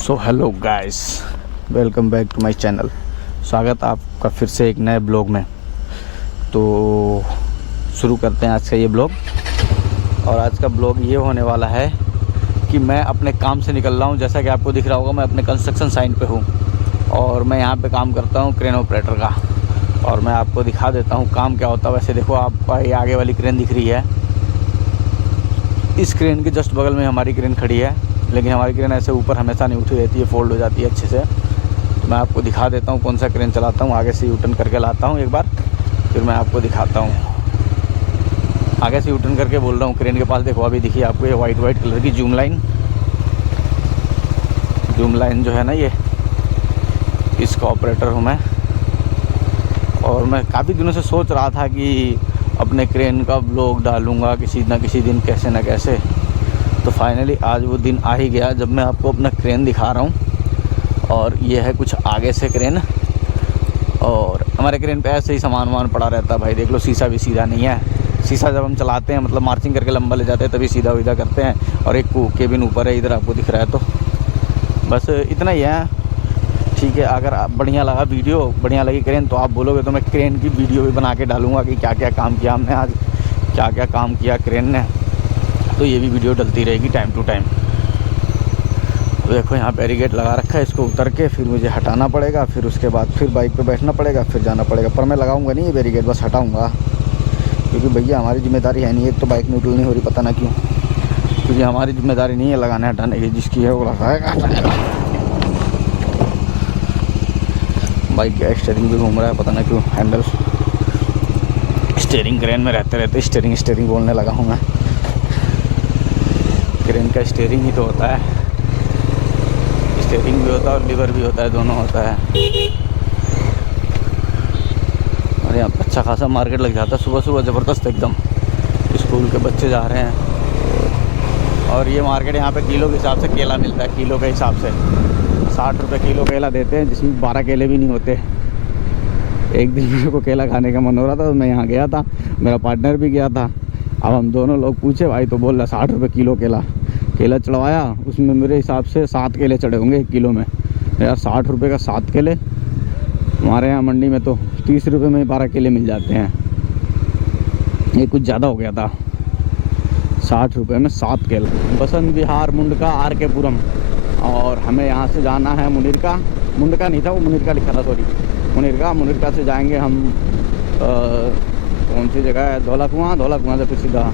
So hello guys, welcome back to my channel. स्वागत आपका फिर से एक नए ब्लॉग में। तो शुरू करते हैं आज का ये ब्लॉग। और आज का ब्लॉग ये होने वाला है कि मैं अपने काम से निकल रहा हूँ। जैसा कि आपको दिख रहा होगा, मैं अपने कंस्ट्रक्शन साइट पे हूँ और मैं यहाँ पे काम करता हूँ क्रेन ऑपरेटर का। और मैं आपको दिखा देता हूँ काम क्या होता है। वैसे देखो, आपका ये आगे वाली क्रेन दिख रही है, इस क्रेन के जस्ट बगल में हमारी क्रेन खड़ी है। लेकिन हमारी क्रेन ऐसे ऊपर हमेशा नहीं उठी रहती है, फोल्ड हो जाती है अच्छे से। तो मैं आपको दिखा देता हूँ कौन सा क्रेन चलाता हूँ। आगे से यूटर्न करके लाता हूँ एक बार, फिर मैं आपको दिखाता हूँ। आगे से यूटर्न करके बोल रहा हूँ। क्रेन के पास देखो, अभी दिखिए आपको ये वाइट कलर की जूम लाइन जो है ना, ये इसका ऑपरेटर हूँ मैं। और मैं काफ़ी दिनों से सोच रहा था कि अपने क्रेन का ब्लॉग डालूँगा किसी न किसी दिन, कैसे न कैसे। तो फाइनली आज वो दिन आ ही गया जब मैं आपको अपना क्रेन दिखा रहा हूँ। और ये है कुछ आगे से क्रेन। और हमारे क्रेन पे ऐसे ही सामान पड़ा रहता है भाई। देख लो, शीशा भी सीधा नहीं है। शीशा जब हम चलाते हैं, मतलब मार्चिंग करके लंबा ले जाते हैं, तभी सीधा विधा करते हैं। और एक केबिन ऊपर है, इधर आपको दिख रहा है। तो बस इतना ही है, ठीक है। अगर आप बढ़िया लगा वीडियो, बढ़िया लगी क्रेन, तो आप बोलोगे तो मैं क्रेन की वीडियो भी बना के डालूँगा कि क्या क्या काम किया हमने आज, क्या क्या काम किया क्रेन ने। तो ये भी वीडियो डलती रहेगी टाइम टू टाइम। तो देखो, यहाँ बैरिकेड लगा रखा है, इसको उतर के फिर मुझे हटाना पड़ेगा। फिर उसके बाद फिर बाइक पे बैठना पड़ेगा, फिर जाना पड़ेगा। पर मैं लगाऊंगा नहीं ये बैरिकेड, बस हटाऊंगा, क्योंकि भैया हमारी जिम्मेदारी है नहीं। एक तो बाइक न्यूट्रल नहीं हो रही, पता ना क्यों, क्योंकि हमारी जिम्मेदारी नहीं है लगाने हटाने की, जिसकी है वो लगाएगा। बाइक का स्टीयरिंग भी घूम रहा है, पता ना क्यों। हैंडल स्टीयरिंग क्रेन में रहते रहते स्टीयरिंग बोलने लगा हूँ मैं। क्रेन का स्टीयरिंग ही तो होता है, स्टीयरिंग भी होता है और लीवर भी होता है, दोनों होता है। और यहाँ पर अच्छा खासा मार्केट लग जाता है सुबह सुबह, ज़बरदस्त एकदम। स्कूल के बच्चे जा रहे हैं। और ये मार्केट यहाँ पे किलो के हिसाब से केला मिलता है, किलो के हिसाब से 60 रुपये किलो केला देते हैं, जिसमें 12 केले भी नहीं होते। एक दिन मेरे को केला खाने का मन हो रहा था, तो मैं यहाँ गया था, मेरा पार्टनर भी गया था। अब हम दोनों लोग पूछे, भाई तो बोल रहा 60 रुपये किलो केला चढ़वाया। उसमें मेरे हिसाब से 7 केले चढ़े होंगे 1 किलो में। यार 60 रुपये का 7 केले, हमारे यहाँ मंडी में तो 30 रुपये में 12 केले मिल जाते हैं। ये कुछ ज़्यादा हो गया था, 60 रुपये में 7 केले। बसंत विहार मुंडका RK पुरम। और हमें यहाँ से जाना है मुनिरका नहीं था, वो मुनिरका लिखा था, सॉरी, मुनिरका से जाएंगे हम कौन सी जगह है, धौला कुआं से फिर सीधा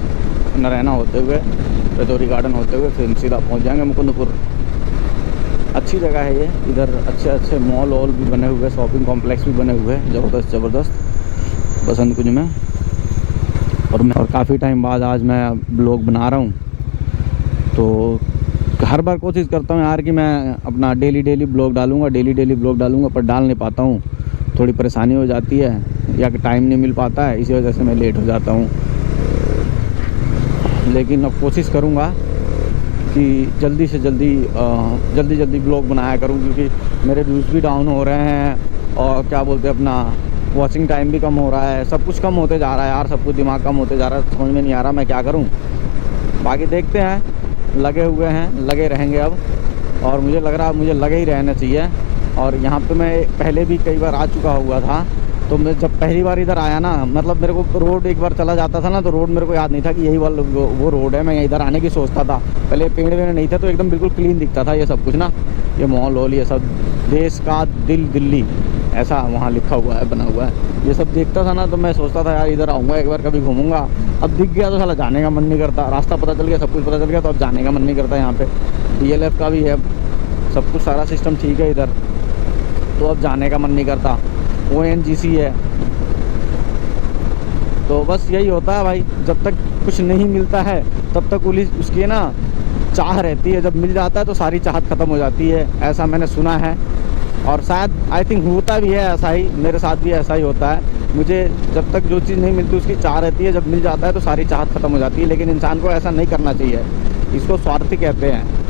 नारायणा होते हुए, रजौरी गार्डन होते हुए, फिर सीधा पहुंच जाएंगे मुकुंदपुर। अच्छी जगह है ये। इधर अच्छे मॉल भी बने हुए, शॉपिंग कॉम्प्लेक्स भी बने हुए, ज़बरदस्त बसंत कुंज में। और काफ़ी टाइम बाद आज मैं ब्लॉग बना रहा हूँ। तो हर बार कोशिश करता हूँ यार कि मैं अपना डेली ब्लॉग डालूँगा, पर डाल नहीं पाता हूँ। थोड़ी परेशानी हो जाती है या कि टाइम नहीं मिल पाता है, इसी वजह से मैं लेट हो जाता हूँ। लेकिन अब कोशिश करूँगा कि जल्दी से जल्दी ब्लॉग बनाया करूँ, क्योंकि मेरे व्यूज़ भी डाउन हो रहे हैं और क्या बोलते हैं, अपना वॉचिंग टाइम भी कम हो रहा है। सब कुछ कम होते जा रहा है यार, सब कुछ दिमाग कम होते जा रहा है। समझ में नहीं आ रहा मैं क्या करूँ। बाकी देखते हैं, लगे हुए हैं, लगे रहेंगे अब। और मुझे लग रहा है मुझे लगे ही रहना चाहिए। और यहाँ पे मैं पहले भी कई बार आ चुका हुआ था। तो मैं जब पहली बार इधर आया ना, मतलब मेरे को रोड एक बार चला जाता था ना, तो रोड मेरे को याद नहीं था कि यही वाला वो रोड है। मैं इधर आने की सोचता था। पहले पेड़ वेड़ नहीं थे, तो एकदम बिल्कुल क्लीन दिखता था ये सब कुछ ना, ये मॉल ये सब। देश का दिल दिल्ली, ऐसा वहाँ लिखा हुआ है, बना हुआ है। ये सब देखता था ना, तो मैं सोचता था यार इधर आऊँगा एक बार, कभी घूमूंगा। अब दिख गया तो साला जाने का मन नहीं करता। रास्ता पता चल गया, सब कुछ पता चल गया, तो अब जाने का मन नहीं करता। यहाँ पे DLF का भी है, सब कुछ सारा सिस्टम ठीक है इधर, तो अब जाने का मन नहीं करता। ONGC है। तो बस यही होता है भाई, जब तक कुछ नहीं मिलता है तब तक उसकी ना चाह रहती है। जब मिल जाता है तो सारी चाहत ख़त्म हो जाती है, ऐसा मैंने सुना है। और शायद आई थिंक होता भी है ऐसा ही, मेरे साथ भी ऐसा ही होता है। मुझे जब तक जो चीज़ नहीं मिलती उसकी चाह रहती है, जब मिल जाता है तो सारी चाहत ख़त्म हो जाती है। लेकिन इंसान को ऐसा नहीं करना चाहिए, इसको स्वार्थी कहते हैं।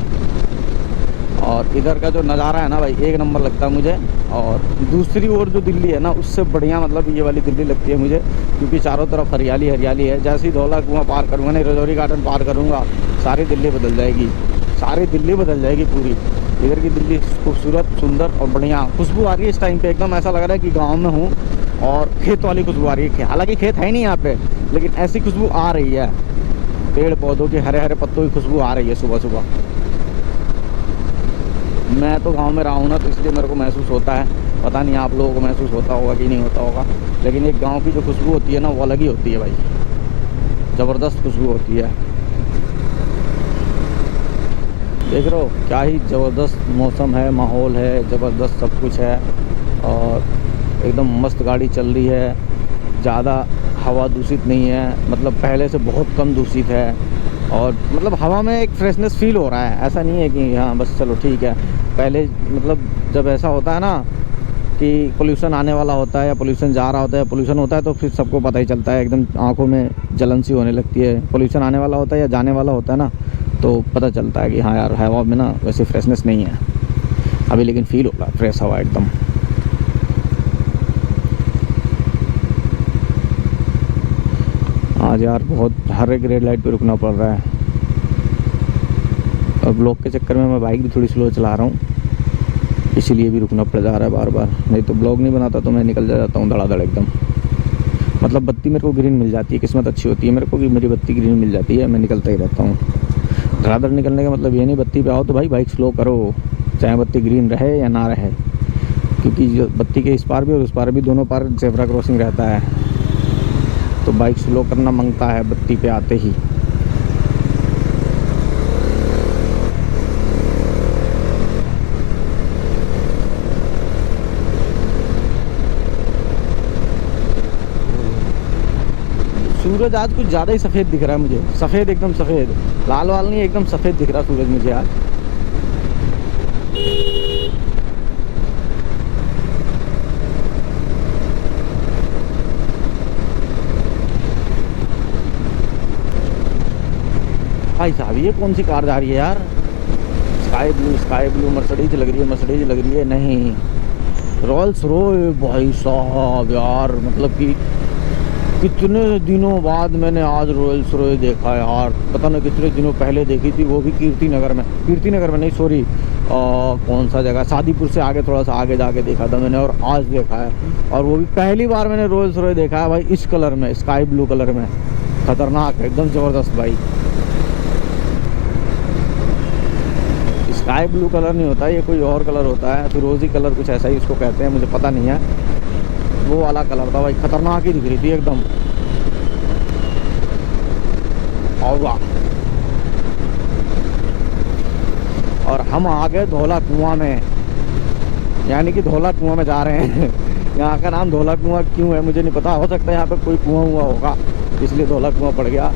और इधर का जो नज़ारा है ना भाई, एक नंबर लगता है मुझे। और दूसरी ओर जो दिल्ली है ना, उससे बढ़िया मतलब ये वाली दिल्ली लगती है मुझे, क्योंकि चारों तरफ हरियाली है। जैसे ही धौला कुआं पार करूँगा, नहीं रजौरी गार्डन पार करूँगा, सारी दिल्ली बदल जाएगी पूरी। इधर की दिल्ली खूबसूरत, सुंदर और बढ़िया। खुशबू आ रही है इस टाइम पे, एकदम ऐसा लग रहा है कि गांव में हूँ और खेत वाली खुशबू आ रही है। हालांकि खेत है ही नहीं यहाँ पे, लेकिन ऐसी खुशबू आ रही है। पेड़ पौधों के हरे हरे पत्तों की खुशबू आ रही है सुबह सुबह। मैं तो गांव में रहा हूँ ना, तो इसलिए मेरे को महसूस होता है। पता नहीं आप लोगों को महसूस होता होगा कि नहीं होता होगा, लेकिन एक गांव की जो खुशबू होती है ना, वो अलग ही होती है भाई। ज़बरदस्त खुशबू होती है। देख रहे हो क्या ही ज़बरदस्त मौसम है, माहौल है, ज़बरदस्त सब कुछ है और एकदम मस्त गाड़ी चल रही है। ज़्यादा हवा दूषित नहीं है, मतलब पहले से बहुत कम दूषित है। और मतलब हवा में एक फ्रेशनेस फील हो रहा है। ऐसा नहीं है कि हाँ बस चलो ठीक है। पहले मतलब जब ऐसा होता है ना कि पोल्यूशन आने वाला होता है या पोल्यूशन जा रहा होता है, पोल्यूशन होता है, तो फिर सबको पता ही चलता है, एकदम आंखों में जलन सी होने लगती है। पोल्यूशन आने वाला होता है या जाने वाला होता है ना, तो पता चलता है कि हाँ यार हवा में ना वैसे फ्रेशनेस नहीं है अभी, लेकिन फील हो रहा है फ्रेश हवा एकदम। आज यार बहुत हर एक रेड लाइट पे रुकना पड़ रहा है और ब्लॉक के चक्कर में मैं बाइक भी थोड़ी स्लो चला रहा हूँ, इसीलिए भी रुकना पड़ जा रहा है बार बार। नहीं तो ब्लॉक नहीं बनाता तो मैं निकल जाता हूँ धड़ाधड़ एकदम। मतलब बत्ती मेरे को ग्रीन मिल जाती है, किस्मत अच्छी होती है मेरे को कि मेरी बत्ती ग्रीन मिल जाती है, मैं निकलता ही रहता हूँ। धड़ाधड़ निकलने का मतलब ये नहीं बत्ती पे आओ तो भाई बाइक स्लो करो, चाहे बत्ती ग्रीन रहे या ना रहे, क्योंकि जो बत्ती के इस पार भी और उस पार भी दोनों पार ज़ेब्रा क्रॉसिंग रहता है, तो बाइक स्लो करना मांगता है बत्ती पे आते ही। सूरज आज कुछ ज़्यादा ही सफ़ेद दिख रहा है मुझे, सफ़ेद एकदम सफ़ेद, लाल वाल नहीं, एकदम सफ़ेद दिख रहा सूरज मुझे आज। भाई साहब ये कौन सी कार जा रही है यार? स्काई ब्लू मर्सिडीज लग रही है, मर्सिडीज लग रही है, नहीं रोल्स रॉय। भाई साहब यार मतलब कि कितने दिनों बाद मैंने आज रोल्स रॉय देखा यार। पता नहीं कितने दिनों पहले देखी थी, वो भी कीर्ति नगर में नहीं, सॉरी कौन सा जगह, शादीपुर से आगे, थोड़ा सा आगे जाके देखा था मैंने, और आज देखा है। और वो भी पहली बार मैंने रोल्स रॉय देखा है भाई इस कलर में, स्काई ब्लू कलर में। खतरनाक एकदम ज़बरदस्त भाई। स्काई ब्लू कलर नहीं होता, ये कोई और कलर होता है, फिरोजी कलर कुछ ऐसा ही इसको कहते हैं, मुझे पता नहीं है। वो वाला कलर था भाई, खतरनाक ही दिख रही थी एकदम। और वाह, और हम आ गए धौला कुआं में, यानी कि धौला कुआं में जा रहे हैं। यहाँ का नाम धौला कुआं क्यों है मुझे नहीं पता, हो सकता है यहाँ पे कोई कुआं हुआ होगा इसलिए धौला कुआं पड़ गया।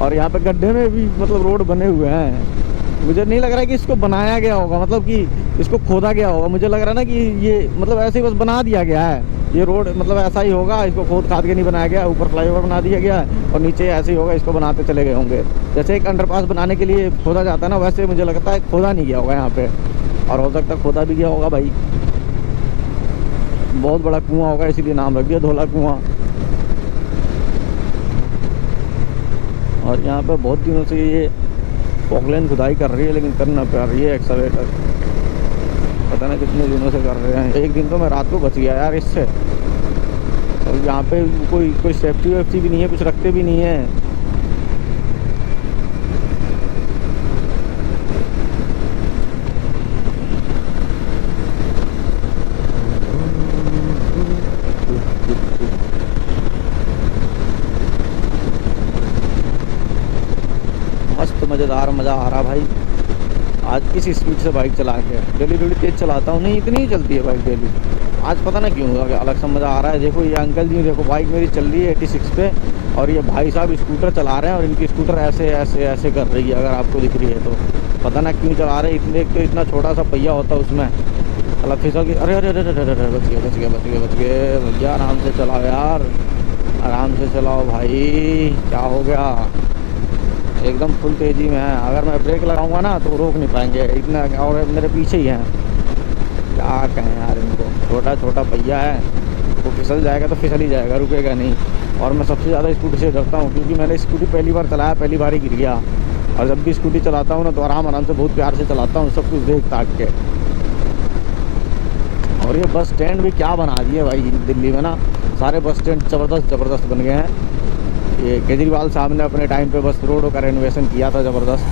और यहाँ पे गड्ढे में भी मतलब रोड बने हुए हैं। मुझे नहीं लग रहा है कि इसको बनाया गया होगा, मतलब कि इसको खोदा गया होगा। मुझे लग रहा है ना कि ये मतलब ऐसे ही बस बना दिया गया है ये रोड, मतलब ऐसा ही होगा, इसको खोद खाद के नहीं बनाया गया। ऊपर फ्लाईओवर बना दिया गया है और नीचे ऐसे ही होगा, इसको बनाते चले गए होंगे। जैसे एक अंडरपास बनाने के लिए खोदा जाता है ना, वैसे मुझे लगता है खोदा नहीं गया होगा यहाँ पे, और हो सकता है खोदा भी गया होगा भाई। बहुत बड़ा कुआं होगा इसीलिए नाम रख दिया धौला कुआं। और यहाँ पे बहुत दिनों से ये पॉकलैंड खुदाई कर रही है, लेकिन कर ना पा रही है एक्सकवेटर, पता नहीं कितने दिनों से कर रहे हैं। एक दिन तो मैं रात को बच गया यार इससे। तो यहाँ पे कोई सेफ्टी वेफ्टी भी नहीं है, कुछ रखते भी नहीं है। मस्त मज़ेदार मज़ा आ रहा भाई आज इस स्पीड से बाइक चला के। डेली तेज़ चलाता हूँ, नहीं इतनी ही चलती है बाइक डेली, आज पता ना क्यों अलग सा मज़ा आ रहा है। देखो ये अंकल जी, देखो बाइक मेरी चल रही है 86 पे, और ये भाई साहब स्कूटर चला रहे हैं, और इनकी स्कूटर ऐसे ऐसे ऐसे कर रही है, अगर आपको दिख रही है तो। पता ना क्यों चला रहे हैं, इतने एक तो इतना छोटा सा पहिया होता है उसमें, अलग फिसल के, अरे अरे अरे अरे बच गए भैया, आराम से चलाओ यार, आराम से चलाओ भाई, क्या हो गया, एकदम फुल तेज़ी में है। अगर मैं ब्रेक लगाऊंगा ना तो रोक नहीं पाएंगे इतना, और मेरे पीछे ही हैं, क्या कहें यार इनको। छोटा छोटा पहिया है, वो फिसल जाएगा तो फिसल ही जाएगा, रुकेगा नहीं। और मैं सबसे ज़्यादा स्कूटी से डरता हूँ, क्योंकि मैंने स्कूटी पहली बार चलाया, पहली बार ही गिर गया। और जब भी स्कूटी चलाता हूँ ना तो आराम से बहुत प्यार से चलाता हूँ, सब कुछ देख ताक के। और ये बस स्टैंड भी क्या बना दिए भाई दिल्ली में ना, सारे बस स्टैंड ज़बरदस्त ज़बरदस्त बन गए हैं। ये केजरीवाल साहब ने अपने टाइम पे बस रोडों का रेनोवेशन किया था ज़बरदस्त,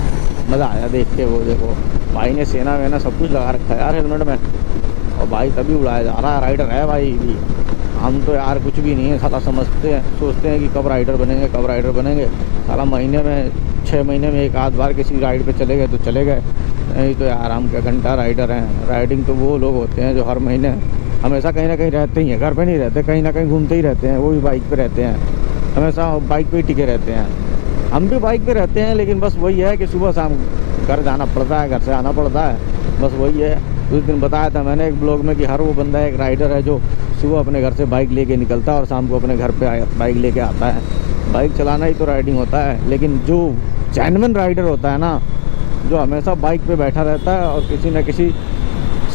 मज़ा आया देख के। वो देखो भाई ने सेना वेना सब कुछ लगा रखा है यार हेलमेट में, और भाई तभी उड़ाया जा रहा है। राइडर है भाई भी, हम तो यार कुछ भी नहीं है साला, समझते हैं सोचते हैं कि कब राइडर बनेंगे कब राइडर बनेंगे। साला महीने में 6 महीने में एक आध बार किसी राइड पे चले गए तो चले गए, नहीं तो यार हम क्या घंटा राइडर हैं। राइडिंग तो वो लोग होते हैं जो हर महीने हमेशा कहीं ना कहीं रहते ही हैं, घर पे नहीं रहते, कहीं ना कहीं घूमते ही रहते हैं। वो भी बाइक पे रहते हैं, हमेशा बाइक पे ही टिके रहते हैं। हम भी बाइक पे रहते हैं, लेकिन बस वही है कि सुबह शाम घर जाना पड़ता है, घर से आना पड़ता है, बस वही है। उस दिन बताया था मैंने एक ब्लॉग में कि हर वो बंदा एक राइडर है जो सुबह अपने घर से बाइक लेके निकलता है और शाम को अपने घर पे बाइक लेके आता है। बाइक चलाना ही तो राइडिंग होता है। लेकिन जो जेन्युइन राइडर होता है ना, जो हमेशा बाइक पे बैठा रहता है और किसी न किसी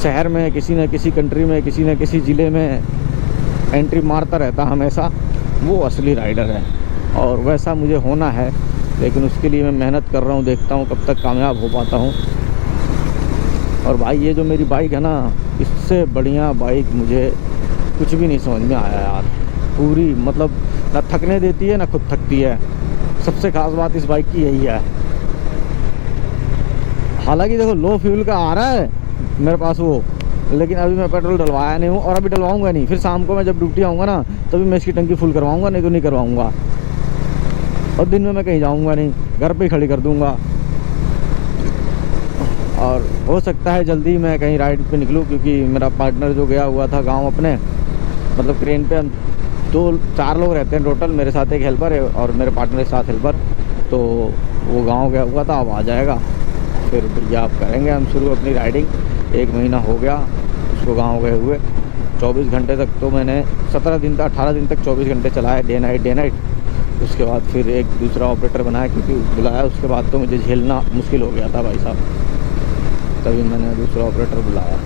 शहर में, किसी न किसी कंट्री में, किसी न किसी ज़िले में एंट्री मारता रहता है हमेशा, वो असली राइडर है। और वैसा मुझे होना है, लेकिन उसके लिए मैं मेहनत कर रहा हूँ, देखता हूँ कब तक कामयाब हो पाता हूँ। और भाई ये जो मेरी बाइक है ना, इससे बढ़िया बाइक मुझे कुछ भी नहीं समझ में आया यार। पूरी मतलब ना थकने देती है ना खुद थकती है। सबसे ख़ास बात इस बाइक की यही है। हालांकि देखो लो फ्यूल का आ रहा है मेरे पास वो, लेकिन अभी मैं पेट्रोल डलवाया नहीं हूँ और अभी डलवाऊंगा नहीं। फिर शाम को मैं जब ड्यूटी आऊँगा ना तभी मैं इसकी टंकी फुल करवाऊँगा, नहीं तो नहीं करवाऊँगा। और दिन में मैं कहीं जाऊँगा नहीं, घर पे ही खड़ी कर दूँगा। और हो सकता है जल्दी मैं कहीं राइड पे निकलूँ, क्योंकि मेरा पार्टनर जो गया हुआ था गांव अपने, मतलब क्रेन पे हम 2-4 लोग रहते हैं टोटल, मेरे साथ एक हेल्पर है और मेरे पार्टनर के साथ हेल्पर, तो वो गांव गया हुआ था, अब आ जाएगा। फिर भैया आप करेंगे हम शुरू अपनी राइडिंग। 1 महीना हो गया उसको गाँव गए हुए। 24 घंटे तक तो मैंने 17 दिन तक 18 दिन तक 24 घंटे चलाया, डे नाइट। उसके बाद फिर एक दूसरा ऑपरेटर बनाया, क्योंकि बुलाया उसके बाद तो मुझे झेलना मुश्किल हो गया था भाई साहब, तभी मैंने दूसरा ऑपरेटर बुलाया।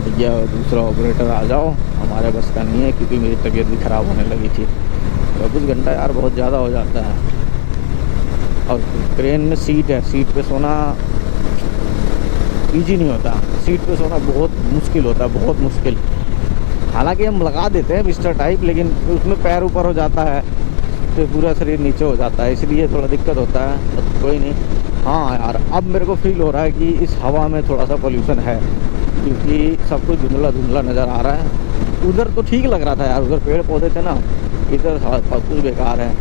भैया दूसरा ऑपरेटर आ जाओ, हमारे बस का नहीं है, क्योंकि मेरी तबीयत भी ख़राब होने लगी थी। 24 घंटा यार बहुत ज़्यादा हो जाता है। और ट्रेन में सीट है, सीट पे सोना ईजी नहीं होता, सीट पे सोना बहुत मुश्किल होता है, बहुत मुश्किल। हालांकि हम लगा देते हैं बिस्तर टाइप, लेकिन उसमें पैर ऊपर हो जाता है तो पूरा शरीर नीचे हो जाता है, इसलिए थोड़ा दिक्कत होता है। बस कोई नहीं। हाँ यार अब मेरे को फील हो रहा है कि इस हवा में थोड़ा सा पोल्यूशन है, क्योंकि सब कुछ धुंधला धुंधला नज़र आ रहा है। उधर तो ठीक लग रहा था यार, उधर पेड़ पौधे थे ना, इधर सब कुछ बेकार है।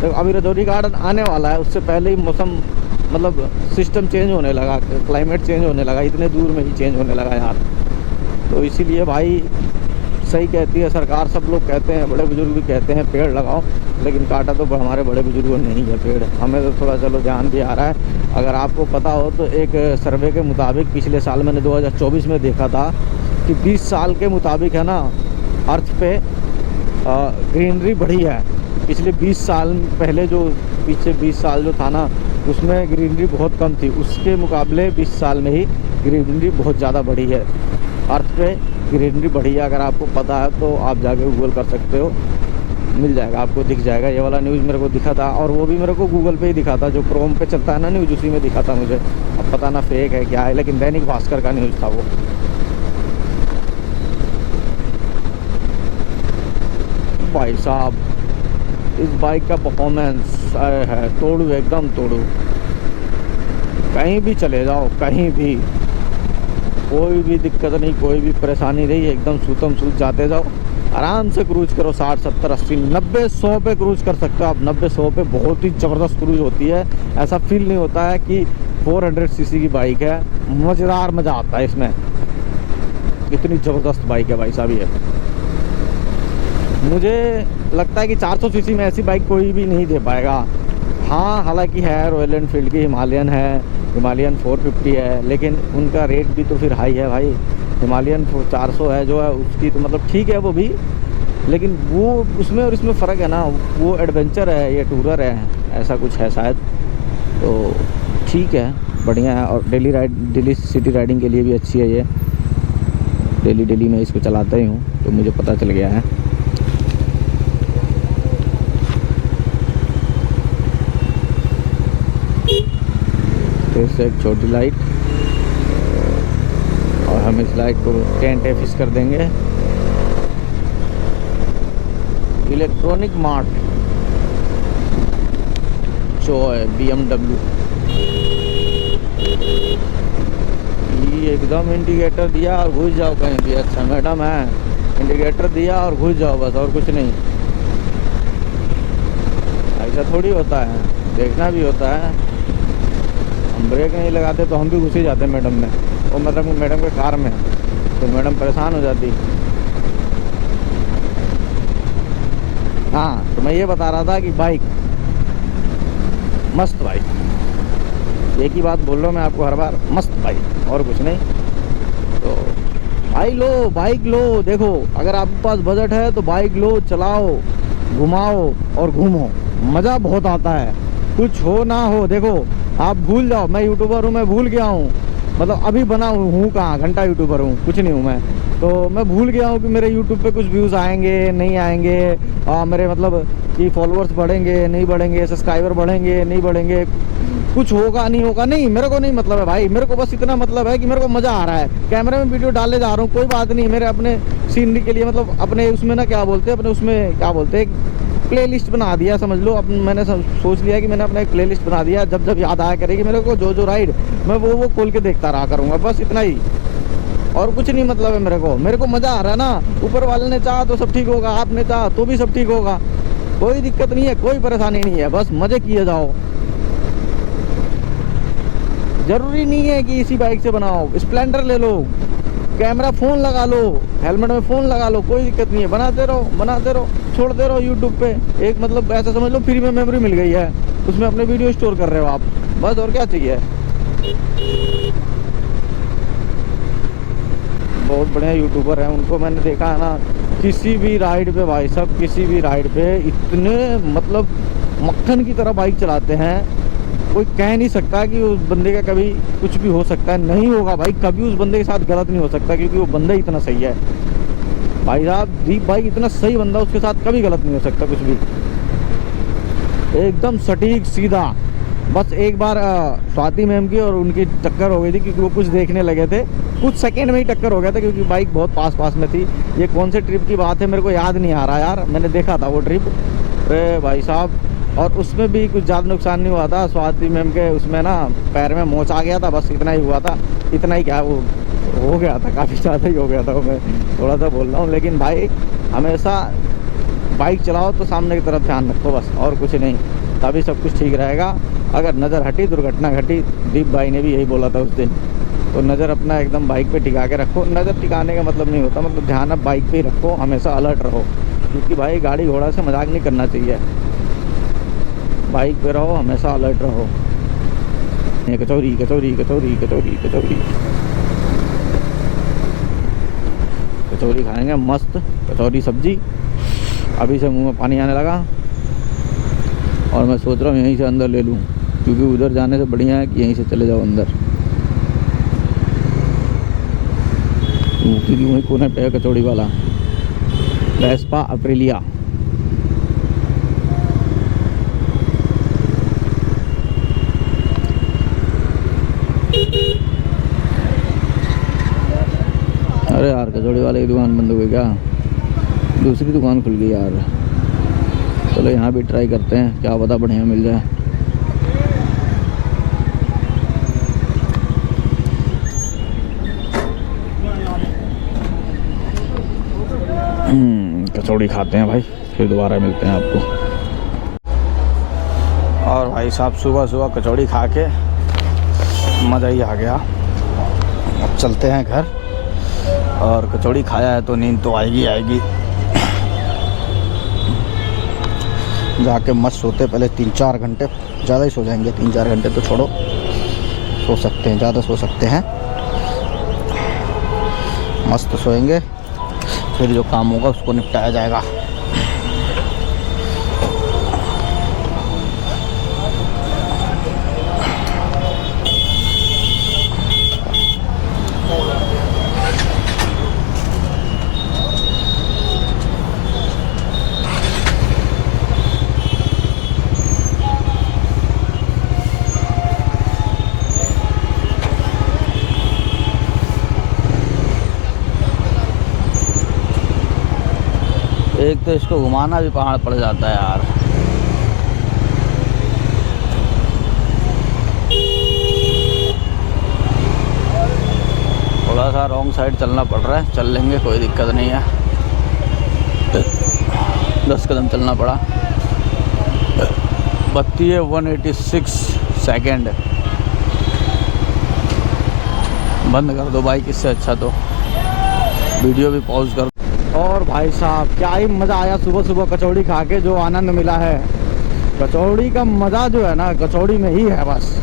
तो अभी रजौरी गार्डन आने वाला है, उससे पहले ही मौसम मतलब सिस्टम चेंज होने लगा, क्लाइमेट चेंज होने लगा, इतने दूर में ही चेंज होने लगा यार। तो इसीलिए भाई सही कहती है सरकार, सब लोग कहते हैं, बड़े बुजुर्ग भी कहते हैं पेड़ लगाओ, लेकिन काटा तो हमारे बड़े बुजुर्गों ने नहीं है पेड़। हमें तो थोड़ा चलो ध्यान भी आ रहा है। अगर आपको पता हो तो एक सर्वे के मुताबिक पिछले साल मैंने 2024 में देखा था कि 20 साल के मुताबिक है ना, अर्थ पे ग्रीनरी बढ़ी है। पिछले 20 साल पहले जो पीछे 20 साल जो था ना, उसमें ग्रीनरी बहुत कम थी, उसके मुकाबले 20 साल में ही ग्रीनरी बहुत ज़्यादा बढ़ी है। अर्थ पे ग्रीनरी बढ़ी है, अगर आपको पता है तो आप जाके गूगल कर सकते हो, मिल जाएगा आपको, दिख जाएगा। ये वाला न्यूज़ मेरे को दिखा था, और वो भी मेरे को गूगल पे ही दिखा था, जो क्रोम पे चलता है ना न्यूज़, उसी में दिखा था मुझे। अब पता ना फेक है क्या है, लेकिन दैनिक भास्कर का न्यूज़ था वो। भाई साहब इस बाइक का परफॉर्मेंस है तोड़ू, एकदम तोड़ू। कहीं भी चले जाओ, कहीं भी कोई भी दिक्कत नहीं, कोई भी परेशानी नहीं, एकदम सूतम सूत जाते जाओ, आराम से क्रूज करो। 60 70 80 90 100 पे क्रूज कर सकते हो आप। 90 100 पे बहुत ही ज़बरदस्त क्रूज होती है, ऐसा फील नहीं होता है कि 400 सीसी की बाइक है। मज़ेदार मज़ा आता है इसमें, इतनी ज़बरदस्त बाइक है भाई साहब ये। मुझे लगता है कि 400 सीसी में ऐसी बाइक कोई भी नहीं दे पाएगा। हाँ हालांकि है, रॉयल एनफील्ड की हिमालयन है, हिमालयन 450 है, लेकिन उनका रेट भी तो फिर हाई है भाई। हिमालयन 400 है जो है उसकी, तो मतलब ठीक है वो भी, लेकिन वो उसमें और इसमें फ़र्क है ना, वो एडवेंचर है, ये टूरर है, ऐसा कुछ है शायद। तो ठीक है, बढ़िया है। और डेली सिटी राइडिंग के लिए भी अच्छी है ये। डेली मैं इसको चलाता ही हूँ, तो मुझे पता चल गया है। फिर से एक छोटी लाइट, हम इस लाइट को टेंट फिक्स कर देंगे। इलेक्ट्रॉनिक मार्ट जो है BMW, ये एकदम इंडिकेटर दिया और घुस जाओ कहीं भी। अच्छा मैडम है, इंडिकेटर दिया और घुस जाओ बस, और कुछ नहीं। ऐसा थोड़ी होता है, देखना भी होता है। हम ब्रेक नहीं लगाते तो हम भी घुस ही जाते मैडम में, और मतलब मैडम के कार में, तो मैडम परेशान हो जाती। हाँ, तो मैं ये बता रहा था कि बाइक मस्त बाइक, एक ही बात बोल रहा हूँ मैं आपको हर बार, मस्त बाइक और कुछ नहीं। तो भाई लो, बाइक लो। देखो अगर आपके पास बजट है तो बाइक लो, चलाओ, घुमाओ और घूमो, मज़ा बहुत आता है। कुछ हो ना हो, देखो आप भूल जाओ, मैं यूट्यूबर हूँ, मैं भूल गया हूँ, मतलब अभी बना हूँ कहाँ, घंटा यूट्यूबर हूँ, कुछ नहीं हूँ मैं। तो मैं भूल गया हूँ कि मेरे यूट्यूब पे कुछ व्यूज़ आएंगे नहीं आएंगे, मेरे मतलब कि फॉलोअर्स बढ़ेंगे नहीं बढ़ेंगे, सब्सक्राइबर बढ़ेंगे नहीं बढ़ेंगे, कुछ होगा नहीं होगा, नहीं मेरे को नहीं मतलब है भाई। मेरे को बस इतना मतलब है कि मेरे को मज़ा आ रहा है, कैमरे में वीडियो डाले जा रहा हूँ, कोई बात नहीं। मेरे अपने सीनरी के लिए, मतलब अपने उसमें ना क्या बोलते हैं, अपने उसमें क्या बोलते हैं, प्ले लिस्ट बना दिया समझ लो। अब मैंने सोच लिया कि मैंने अपना एक प्ले लिस्ट बना दिया, जब जब याद आया करेगी मेरे को जो राइड, मैं वो खोल के देखता रहा करूँगा, बस इतना ही, और कुछ नहीं मतलब है मेरे को मज़ा आ रहा है ना। ऊपर वाले ने चाहा तो सब ठीक होगा, आपने चाहा तो भी सब ठीक होगा, कोई दिक्कत नहीं है, कोई परेशानी नहीं है, बस मज़े किए जाओ। ज़रूरी नहीं है कि इसी बाइक से बनाओ, स्प्लेंडर ले लो, कैमरा फ़ोन लगा लो, हेलमेट में फ़ोन लगा लो, कोई दिक्कत नहीं है, बनाते रहो, छोड़ते रहो यूट्यूब पे। एक मतलब ऐसा समझ लो फ्री में मेमोरी मिल गई है, उसमें अपने वीडियो स्टोर कर रहे हो आप, बस और क्या चाहिए। बहुत बढ़िया यूट्यूबर हैं, उनको मैंने देखा है ना, किसी भी राइड पे भाई साहब, किसी भी राइड पे इतने मतलब मक्खन की तरह बाइक चलाते हैं, कोई कह नहीं सकता कि उस बंदे का कभी कुछ भी हो सकता है, नहीं होगा भाई, कभी उस बंदे के साथ गलत नहीं हो सकता, क्योंकि वो बंदा इतना सही है भाई साहब। दीप भाई इतना सही बंदा, उसके साथ कभी गलत नहीं हो सकता कुछ भी, एकदम सटीक सीधा। बस एक बार स्वाति मैम की और उनकी टक्कर हो गई थी, क्योंकि वो कुछ देखने लगे थे, कुछ सेकंड में ही टक्कर हो गया था, क्योंकि बाइक बहुत पास में थी। ये कौन से ट्रिप की बात है मेरे को याद नहीं आ रहा यार, मैंने देखा था वो ट्रिप, अरे भाई साहब। और उसमें भी कुछ ज़्यादा नुकसान नहीं हुआ था स्वाति मैम के, उसमें ना पैर में मोच आ गया था, बस इतना ही हुआ था। इतना ही क्या, वो हो गया था, काफ़ी ज़्यादा ही हो गया था वो, मैं थोड़ा सा बोल रहा हूँ। लेकिन भाई हमेशा बाइक चलाओ तो सामने की तरफ ध्यान रखो बस, और कुछ नहीं, तभी सब कुछ ठीक रहेगा। अगर नज़र हटी दुर्घटना घटी, दीप भाई ने भी यही बोला था उस दिन। तो नज़र अपना एकदम बाइक पे टिका के रखो। नज़र टिकाने का मतलब नहीं होता, मतलब ध्यान अब बाइक पे ही रखो, हमेशा अलर्ट रहो, क्योंकि भाई गाड़ी घोड़ा से मजाक नहीं करना चाहिए, बाइक पे रहो, हमेशा अलर्ट रहो। कचौरी कचौरी कचौरी कचौरी कचौरी कचौरी खाएंगे, मस्त कचौरी सब्जी। अभी से मुंह में पानी आने लगा, और मैं सोच रहा हूँ यहीं से अंदर ले लूँ, क्योंकि उधर जाने से बढ़िया है कि यहीं से चले जाओ अंदर, क्योंकि वहीं कोने पे है कचौड़ी वाला, वेस्पा अप्रिलिया। अरे यार कचौड़ी वाले की दुकान बंद हो गई क्या, दूसरी दुकान खुल गई यार। चलो यहाँ भी ट्राई करते हैं, क्या पता बढ़िया मिल जाए। कचौड़ी खाते हैं भाई, फिर दोबारा मिलते हैं आपको। और भाई साहब सुबह सुबह कचौड़ी खा के मज़ा ही आ गया। अब चलते हैं घर, और कचौड़ी खाया है तो नींद तो आएगी। जाके मस्त सोते, पहले 3-4 घंटे, ज़्यादा ही सो जाएंगे, 3-4 घंटे तो छोड़ो, सो सकते हैं, ज़्यादा सो सकते हैं, मस्त सोएंगे, फिर जो काम होगा उसको निपटाया जाएगा। एक तो इसको घुमाना भी पहाड़ पड़ जाता है यार। थोड़ा सा रॉन्ग साइड चलना पड़ रहा है, चल लेंगे, कोई दिक्कत नहीं है। 10 कदम चलना पड़ा। बत्ती है 186 सेकंड। बंद कर दो बाइक, इससे अच्छा तो वीडियो भी पॉज कर। और भाई साहब क्या ही मज़ा आया सुबह सुबह कचौड़ी खा के, जो आनंद मिला है। कचौड़ी का मज़ा जो है ना, कचौड़ी में ही है बस।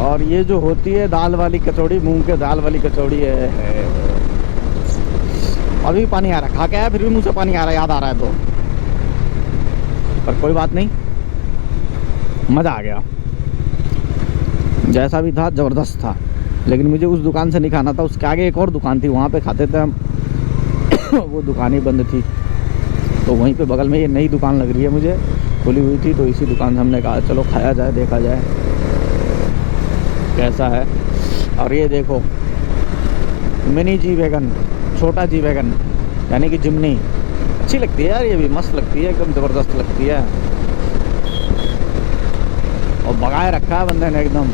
और ये जो होती है दाल वाली कचौड़ी, मूंग के दाल वाली कचौड़ी है। अभी पानी आ रहा है, खा के आया फिर भी मुँह से पानी आ रहा है, याद आ रहा है तो। पर कोई बात नहीं, मज़ा आ गया। जैसा भी था ज़बरदस्त था। लेकिन मुझे उस दुकान से नहीं खाना था, उसके आगे एक और दुकान थी, वहाँ पे खाते थे हम। वो दुकान ही बंद थी, तो वहीं पे बगल में ये नई दुकान लग रही है मुझे, खुली हुई थी, तो इसी दुकान से हमने कहा चलो खाया जाए, देखा जाए कैसा है। और ये देखो मिनी जी वैगन, छोटा जी वैगन यानी कि जिमनी, अच्छी लगती है यार, ये भी मस्त लगती है, एकदम ज़बरदस्त लगती है। और भगाए रखा है बंदे ने एकदम।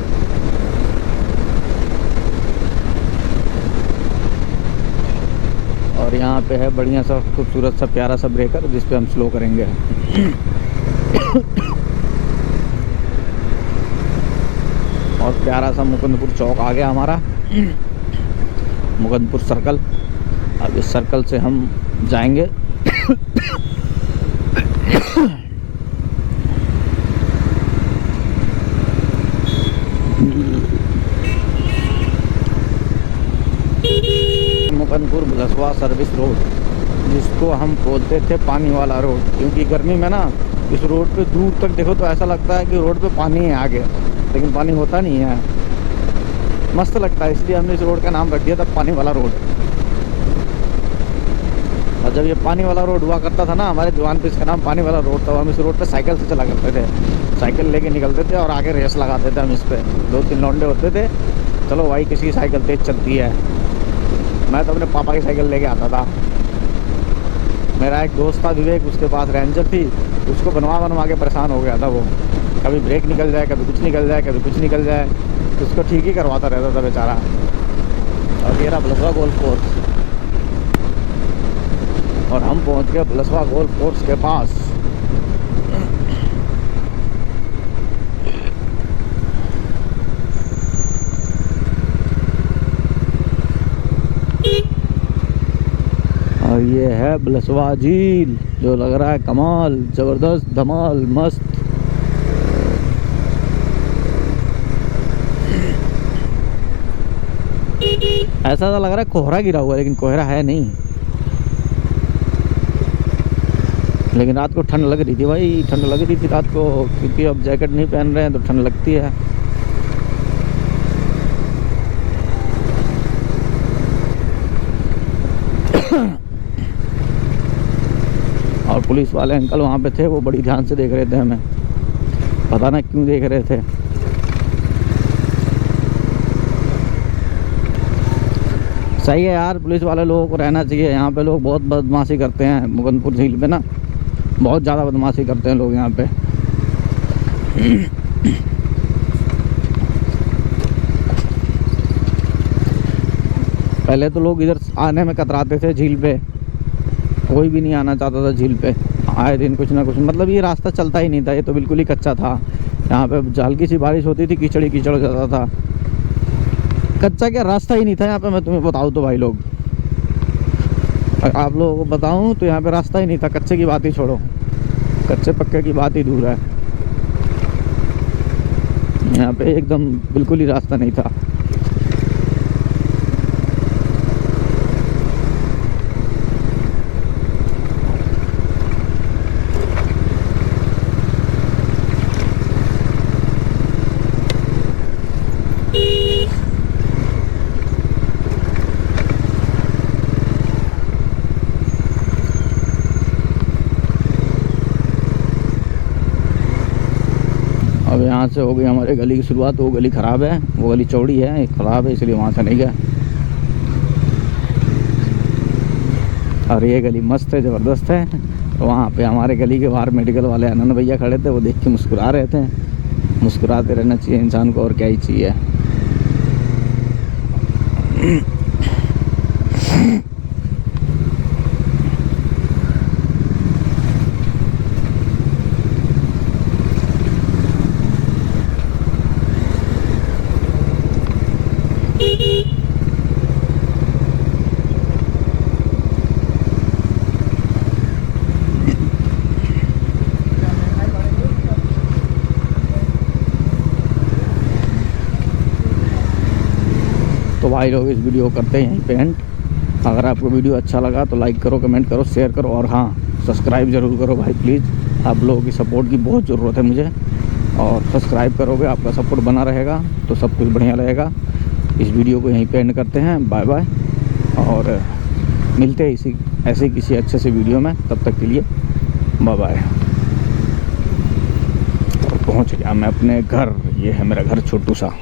और यहाँ पे है बढ़िया सा खूबसूरत सा प्यारा सा ब्रेकर, जिस पे हम स्लो करेंगे। और प्यारा सा मुकुंदपुर चौक आ गया हमारा, मुकुंदपुर सर्कल। अब इस सर्कल से हम जाएंगे मुकुंदपुर बलसवा सर्विस रोड, जिसको हम बोलते थे पानी वाला रोड, क्योंकि गर्मी में ना इस रोड पे दूर तक देखो तो ऐसा लगता है कि रोड पे पानी है आगे, लेकिन पानी होता नहीं है। मस्त लगता है, इसलिए हमने इस रोड का नाम रख दिया था पानी वाला रोड। और जब ये पानी वाला रोड हुआ करता था ना हमारे जवान पे, इसका नाम पानी वाला रोड था। हम इस रोड पे साइकिल से चला करते थे, साइकिल लेके निकलते थे और आगे रेस लगाते थे हम इस पे। 2-3 लौंडे होते थे, चलो भाई किसी की साइकिल तेज चलती है। मैं तो अपने पापा की साइकिल लेके आता था। मेरा एक दोस्त था विवेक, उसके पास रेंजर थी, उसको बनवा के परेशान हो गया था वो। कभी ब्रेक निकल जाए, कभी कुछ निकल जाए, कभी कुछ निकल जाए, उसको ठीक ही करवाता रहता था बेचारा। और ये रहा बलसवा गोल्फ कोर्स, और हम पहुंच गए बलसवा गोल्फ कोर्स के पास। और ये है बलसवा झील, जो लग रहा है कमाल, ज़बरदस्त, धमाल, मस्त। ऐसा तो लग रहा है कोहरा गिरा हुआ है, लेकिन कोहरा है नहीं। लेकिन रात को ठंड लग रही थी भाई, ठंड लग रही थी रात को, क्योंकि अब जैकेट नहीं पहन रहे हैं तो ठंड लगती है। और पुलिस वाले अंकल वहाँ पे थे, वो बड़ी ध्यान से देख रहे थे हमें, पता ना क्यों देख रहे थे। सही है यार, पुलिस वाले लोगों को रहना चाहिए। यहाँ पे लोग बहुत बदमाशी करते हैं, मुकुंदपुर झील पे ना बहुत ज़्यादा बदमाशी करते हैं लोग यहाँ पे। पहले तो लोग इधर आने में कतराते थे झील पे, कोई भी नहीं आना चाहता था झील पे। आए दिन कुछ ना कुछ, मतलब ये रास्ता चलता ही नहीं था, ये तो बिल्कुल ही कच्चा था। यहाँ पे हल्की सी बारिश होती थी, कीचड़ ही कीचड़ हो जाता था। कच्चा क्या, रास्ता ही नहीं था यहाँ पे। मैं तुम्हें बताऊँ तो भाई लोग, आप लोगों को बताऊँ तो यहाँ पे रास्ता ही नहीं था। कच्चे की बात ही छोड़ो, कच्चे पक्के की बात ही दूर है, यहाँ पे एकदम बिल्कुल ही रास्ता नहीं था। अब यहाँ से हो गई हमारे गली की शुरुआत। वो गली ख़राब है, वो गली चौड़ी है, ख़राब है, इसलिए वहाँ से नहीं गए। और ये गली मस्त है, ज़बरदस्त है। तो वहाँ पे हमारे गली के बाहर मेडिकल वाले आनंद भैया खड़े थे, वो देख के मुस्कुरा रहे थे। मुस्कुराते रहना चाहिए इंसान को, और क्या ही चाहिए। तो भाई लोग इस वीडियो को करते हैं यहीं पे एंड। अगर आपको वीडियो अच्छा लगा तो लाइक करो, कमेंट करो, शेयर करो, और हाँ सब्सक्राइब ज़रूर करो भाई प्लीज़। आप लोगों की सपोर्ट की बहुत ज़रूरत है मुझे, और सब्सक्राइब करोगे, आपका सपोर्ट बना रहेगा तो सब कुछ बढ़िया रहेगा। इस वीडियो को यहीं पे एंड करते हैं। बाय बाय, और मिलते हैं ऐसे किसी अच्छे से वीडियो में। तब तक के लिए बाय बाय। और पहुँच गया मैं अपने घर, ये है मेरा घर छोटू सा।